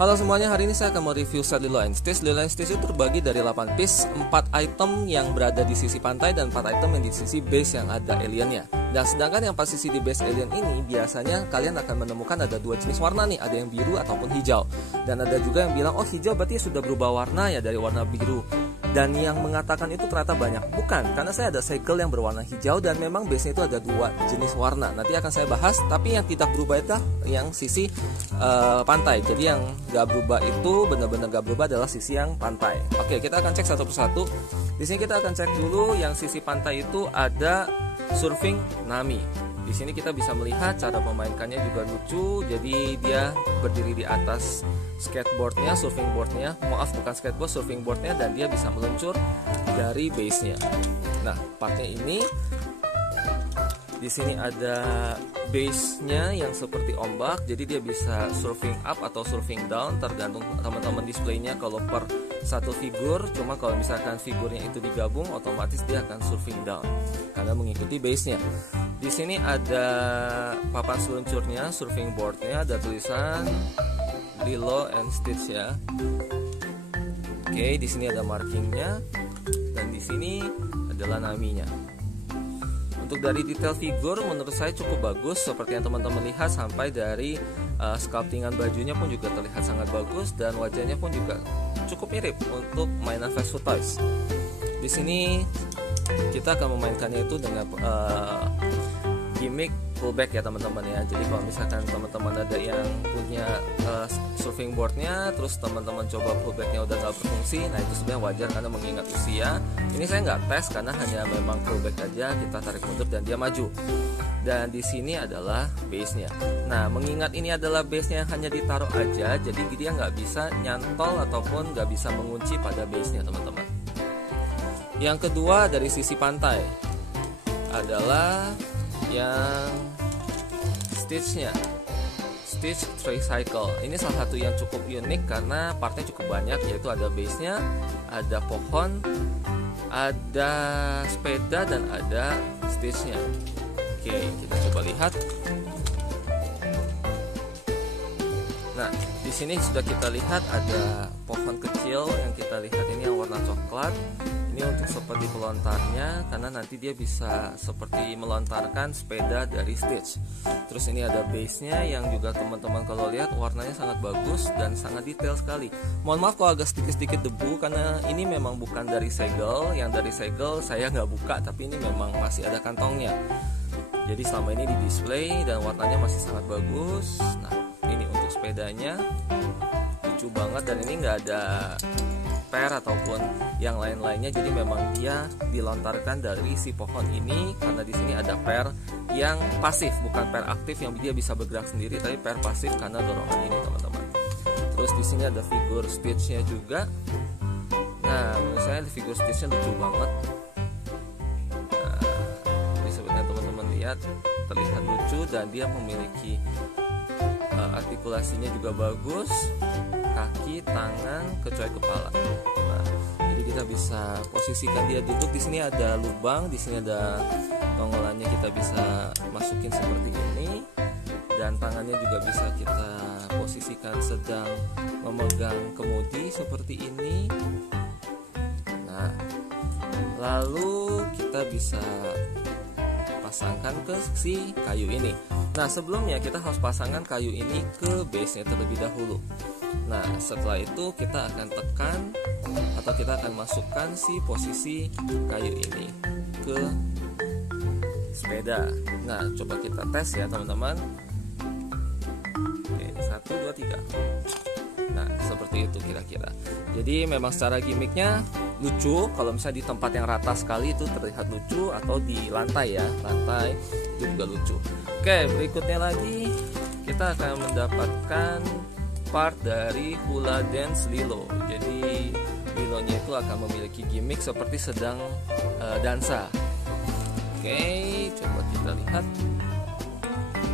Halo semuanya, hari ini saya akan mereview set Lilo & Stitch. Lilo & Stitch itu terbagi dari 8 piece, 4 item yang berada di sisi pantai dan 4 item yang di sisi base yang ada aliennya. Dan sedangkan yang posisi di base alien ini biasanya kalian akan menemukan ada 2 jenis warna nih, ada yang biru ataupun hijau. Dan ada juga yang bilang, oh hijau berarti sudah berubah warna ya dari warna biru. Dan yang mengatakan itu ternyata banyak. Bukan, karena saya ada segel yang berwarna hijau dan memang base-nya itu ada 2 jenis warna. Nanti akan saya bahas, tapi yang tidak berubah itu yang sisi pantai. Jadi yang gak berubah itu benar-benar gak berubah adalah sisi yang pantai. Oke, kita akan cek satu persatu. Di sini kita akan cek dulu yang sisi pantai itu ada Surfing Nami. Di sini kita bisa melihat cara memainkannya juga lucu. Jadi dia berdiri di atas skateboardnya, surfing boardnya. Maaf, bukan skateboard, surfing boardnya, dan dia bisa meluncur dari base-nya. Nah, partnya ini di sini ada base-nya yang seperti ombak, jadi dia bisa surfing up atau surfing down, tergantung teman-teman displaynya kalau per satu figur. Cuma kalau misalkan figurnya itu digabung, otomatis dia akan surfing down karena mengikuti base-nya. Di sini ada papan seluncurnya, surfing board-nya, ada tulisan Lilo & Stitch ya. Oke, di sini ada markingnya dan di sini adalah naminya. Untuk dari detail figur menurut saya cukup bagus, seperti yang teman-teman lihat, sampai dari sculptingan bajunya pun juga terlihat sangat bagus dan wajahnya pun juga cukup mirip untuk mainan Fast Food Toys. Di sini kita akan memainkannya itu dengan gimmick pullback ya teman-teman ya. Jadi kalau misalkan teman-teman ada yang punya surfing boardnya, terus teman-teman coba pullbacknya udah nggak berfungsi, nah itu sebenarnya wajar karena mengingat usia. Ini saya nggak tes karena hanya memang pullback aja, kita tarik mundur dan dia maju. Dan di sini adalah base-nya. Nah, mengingat ini adalah base-nya yang hanya ditaruh aja, jadi dia nggak bisa nyantol ataupun nggak bisa mengunci pada base-nya teman-teman. Yang kedua dari sisi pantai adalah yang Stitch-nya, Stitch Tricycle. Ini salah satu yang cukup unik karena partnya cukup banyak, yaitu ada base-nya, ada pohon, ada sepeda, dan ada Stitch-nya. Oke, kita coba lihat. Nah, di sini sudah kita lihat ada pohon kecil yang kita lihat ini yang warna coklat. Ini untuk seperti pelontarnya, karena nanti dia bisa seperti melontarkan sepeda dari Stitch. Terus ini ada base-nya yang juga teman-teman kalau lihat warnanya sangat bagus dan sangat detail sekali. Mohon maaf kalau agak sedikit-sedikit debu karena ini memang bukan dari segel. Yang dari segel saya nggak buka, tapi ini memang masih ada kantongnya. Jadi selama ini di display dan warnanya masih sangat bagus. Nah, ini untuk sepedanya lucu banget dan ini nggak ada per ataupun yang lain-lainnya, jadi memang dia dilontarkan dari si pohon ini karena di sini ada per yang pasif, bukan per aktif yang dia bisa bergerak sendiri, tapi per pasif karena dorongan ini teman-teman. Terus di sini ada figur Stitch-nya juga. Nah, menurut saya figur Stitch-nya lucu banget. Nah, ini sebenarnya teman-teman lihat terlihat lucu dan dia memiliki artikulasinya juga bagus, kaki, tangan, kecuali kepala. Nah, jadi kita bisa posisikan dia duduk. Di sini ada lubang, di sini ada tonggolannya, kita bisa masukin seperti ini. Dan tangannya juga bisa kita posisikan sedang memegang kemudi seperti ini. Nah, lalu kita bisa pasangkan ke si kayu ini. Nah, sebelumnya kita harus pasangkan kayu ini ke base-nya terlebih dahulu. Nah, setelah itu kita akan tekan atau kita akan masukkan si posisi kayu ini ke sepeda. Nah, coba kita tes ya teman-teman. Oke, 1, 2, 3. Nah, seperti itu kira-kira. Jadi memang secara gimmicknya lucu. Kalau misalnya di tempat yang rata sekali itu terlihat lucu, atau di lantai ya, lantai itu juga lucu. Oke, berikutnya lagi kita akan mendapatkan part dari Hula Dance Lilo. Jadi Lilonya itu akan memiliki gimmick seperti sedang dansa. Oke, coba kita lihat.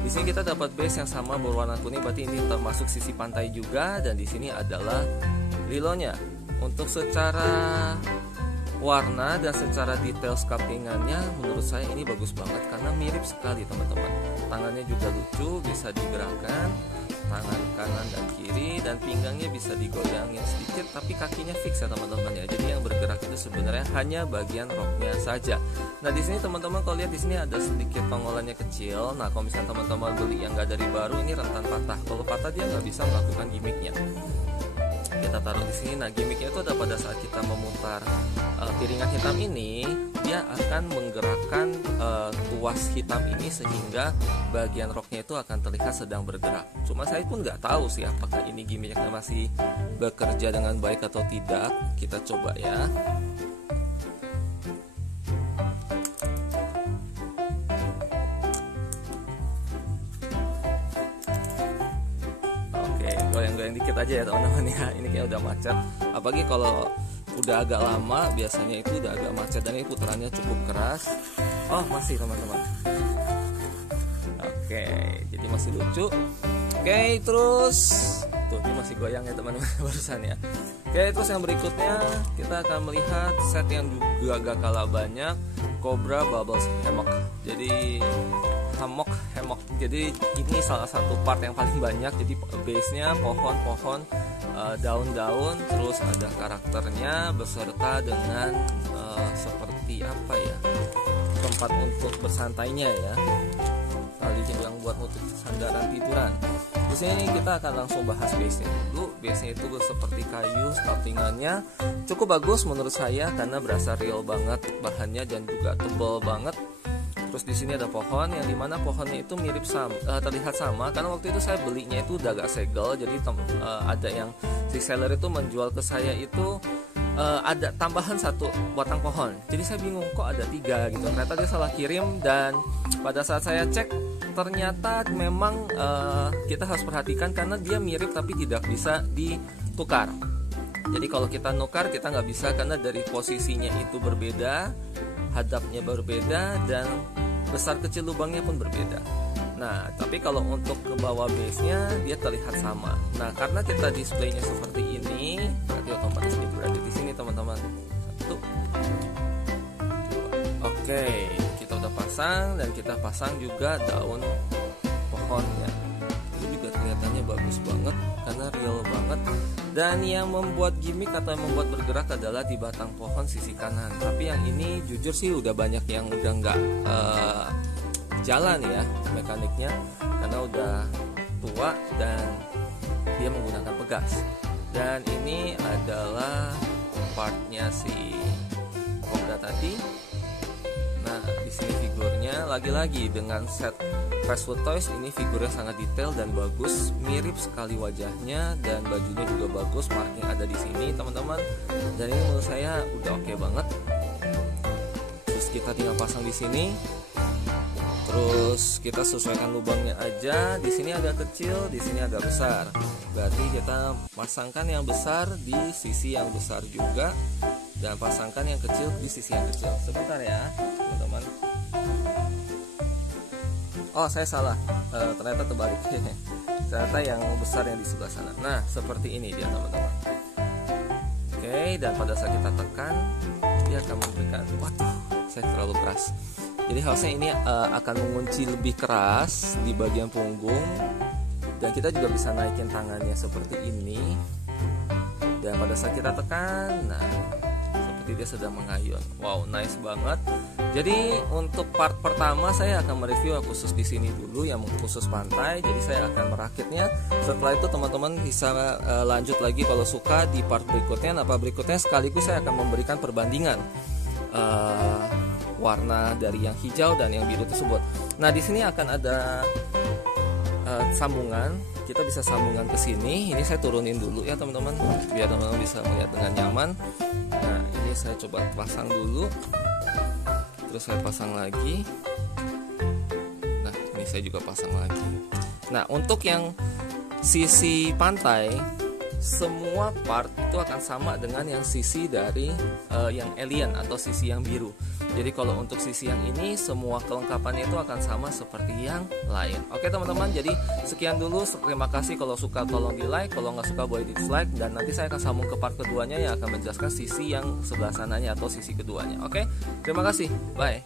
Di sini kita dapat base yang sama berwarna kuning, berarti ini termasuk sisi pantai juga, dan di sini adalah Lilonya. Untuk secara warna dan secara detail sculptingannya menurut saya ini bagus banget karena mirip sekali teman-teman. Tangannya juga lucu, bisa digerakkan. tangan kanan dan kiri, dan pinggangnya bisa digoyangin sedikit, tapi kakinya fix ya teman-teman ya. Jadi yang bergerak itu sebenarnya hanya bagian roknya saja. Nah di sini teman-teman kalau lihat di sini ada sedikit tongolannya kecil. Nah kalau misalnya teman-teman beli yang nggak dari baru, ini rentan patah. Kalau patah dia nggak bisa melakukan gimmicknya. Kita taruh di sini. Nah gimmicknya itu ada pada saat kita memutar piringan hitam ini, dia akan menggerakkan tuas hitam ini sehingga bagian roknya itu akan terlihat sedang bergerak. Cuma saya pun nggak tahu sih apakah ini gimmicknya masih bekerja dengan baik atau tidak. Kita coba ya. Goyang-goyang dikit aja ya teman-teman ya. Ini kayak udah macet. Apalagi kalau udah agak lama, biasanya itu udah agak macet, dan ini putarannya cukup keras. Oh masih teman-teman. Oke, jadi masih lucu. Oke, terus tuh dia masih goyang ya teman-teman barusan ya. Oke, terus yang berikutnya kita akan melihat set yang juga gak kalah banyak, Cobra Bubbles Hammock. Jadi hammock. Jadi ini salah satu part yang paling banyak. Jadi base-nya pohon-pohon, daun-daun, terus ada karakternya beserta dengan seperti apa ya, tempat untuk bersantainya ya, tali yang buat nutup sandaran tiduran. Di sini kita akan langsung bahas base-nya dulu. Base-nya itu seperti kayu, sculptingannya cukup bagus menurut saya karena berasa real banget bahannya dan juga tebal banget. Terus di sini ada pohon yang dimana pohonnya itu mirip terlihat sama karena waktu itu saya belinya itu udah agak segel. Jadi ada yang si seller itu menjual ke saya itu ada tambahan satu batang pohon. Jadi saya bingung kok ada 3 gitu. Ternyata dia salah kirim, dan pada saat saya cek ternyata memang kita harus perhatikan karena dia mirip tapi tidak bisa ditukar. Jadi kalau kita nukar kita nggak bisa karena dari posisinya itu berbeda, hadapnya berbeda, dan besar kecil lubangnya pun berbeda. Nah tapi kalau untuk ke bawah base-nya dia terlihat sama. Nah karena kita displaynya seperti ini, berarti otomatis ini berada di sini teman-teman. Satu. Oke, kita udah pasang, dan kita pasang juga daun pohonnya. Itu juga kelihatannya bagus banget karena real banget. Dan yang membuat gimmick atau yang membuat bergerak adalah di batang pohon sisi kanan. Tapi yang ini jujur sih udah banyak yang udah nggak jalan ya mekaniknya karena udah tua dan dia menggunakan pegas. Dan ini adalah partnya si Cobra tadi. Nah di sini figurnya lagi-lagi dengan set Freshwood Toys, ini figurnya sangat detail dan bagus, mirip sekali wajahnya, dan bajunya juga bagus, marking ada di sini teman-teman. Dan ini menurut saya udah oke banget. Terus kita tinggal pasang di sini. Terus kita sesuaikan lubangnya aja. Di sini agak kecil, di sini agak besar. Berarti kita pasangkan yang besar di sisi yang besar juga, dan pasangkan yang kecil di sisi yang kecil. Sebentar ya teman-teman. Oh saya salah, ternyata terbalik. Ternyata yang besar yang di sebelah sana. Nah seperti ini dia teman-teman. Oke, dan pada saat kita tekan dia akan memberikan, waduh saya terlalu keras. Jadi harusnya ini akan mengunci lebih keras di bagian punggung, dan kita juga bisa naikin tangannya seperti ini. Dan pada saat kita tekan, nah seperti dia sedang mengayun. Wow, nice banget. Jadi untuk part pertama saya akan mereview khusus di sini dulu, yang khusus pantai. Jadi saya akan merakitnya. Setelah itu teman-teman bisa lanjut lagi kalau suka di part berikutnya. Nah, part berikutnya sekaligus saya akan memberikan perbandingan warna dari yang hijau dan yang biru tersebut. Nah, di sini akan ada sambungan. Kita bisa sambungan ke sini. Ini saya turunin dulu ya teman-teman, biar teman-teman bisa melihat dengan nyaman. Nah, ini saya coba pasang dulu. Terus saya pasang lagi. Nah ini saya juga pasang lagi. Nah untuk yang sisi pantai, semua part itu akan sama dengan yang sisi dari yang alien atau sisi yang biru. Jadi kalau untuk sisi yang ini, semua kelengkapannya itu akan sama seperti yang lain. Oke teman-teman, jadi sekian dulu. Terima kasih. Kalau suka tolong di like, kalau nggak suka boleh dislike. Dan nanti saya akan sambung ke part keduanya yang akan menjelaskan sisi yang sebelah sananya atau sisi keduanya. Oke, terima kasih, bye.